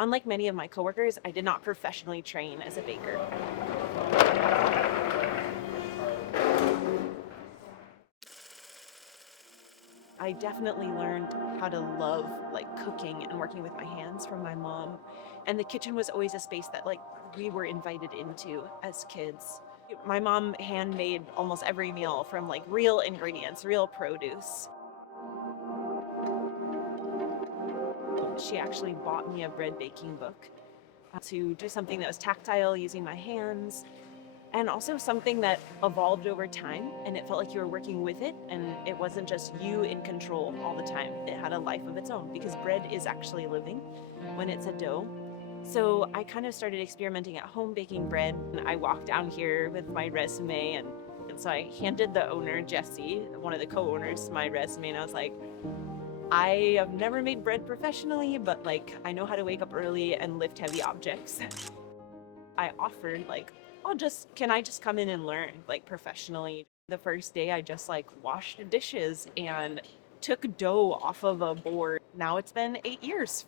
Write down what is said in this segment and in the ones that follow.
Unlike many of my coworkers, I did not professionally train as a baker. I definitely learned how to love cooking and working with my hands from my mom. And the kitchen was always a space that we were invited into as kids. My mom handmade almost every meal from real ingredients, real produce. She actually bought me a bread baking book to do something that was tactile using my hands, and also something that evolved over time, and it felt like you were working with it and it wasn't just you in control all the time. It had a life of its own because bread is actually living when it's a dough. So I kind of started experimenting at home baking bread. I walked down here with my resume, and so I handed the owner, Jesse, one of the co-owners, my resume, and I was like, I have never made bread professionally, but I know how to wake up early and lift heavy objects. I offered can I just come in and learn professionally? The first day I just washed dishes and took dough off of a board. Now it's been 8 years.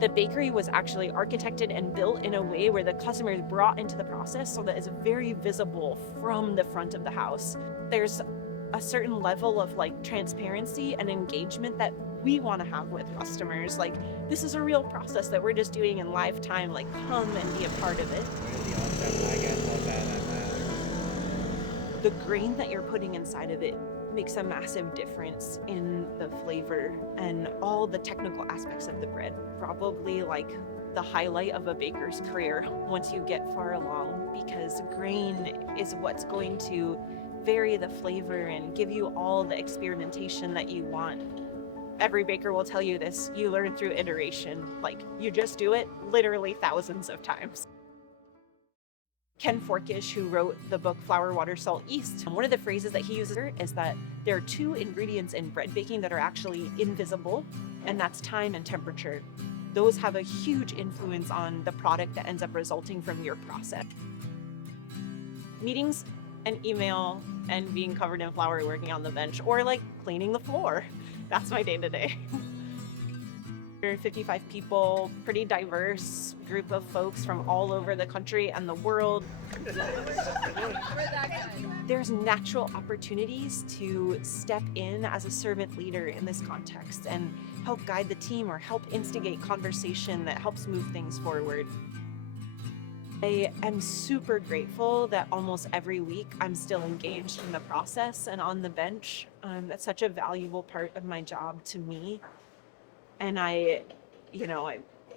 The bakery was actually architected and built in a way where the customer is brought into the process so that it's very visible from the front of the house. There's a certain level of transparency and engagement that we want to have with customers. This is a real process that we're just doing in live time. Come and be a part of it. The grain that you're putting inside of it makes a massive difference in the flavor and all the technical aspects of the bread. Probably the highlight of a baker's career once you get far along, because grain is what's going to vary the flavor and give you all the experimentation that you want. Every baker will tell you this, you learn through iteration. You just do it literally thousands of times. Ken Forkish, who wrote the book Flour, Water, Salt, Yeast, one of the phrases that he uses is that there are two ingredients in bread baking that are actually invisible, and that's time and temperature. Those have a huge influence on the product that ends up resulting from your process. Meetings and email and being covered in flour working on the bench, or cleaning the floor. That's my day to day. 55 people, pretty diverse group of folks from all over the country and the world. There's natural opportunities to step in as a servant leader in this context and help guide the team or help instigate conversation that helps move things forward. I am super grateful that almost every week I'm still engaged in the process and on the bench. That's such a valuable part of my job to me. And I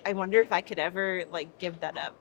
wonder if I could ever give that up.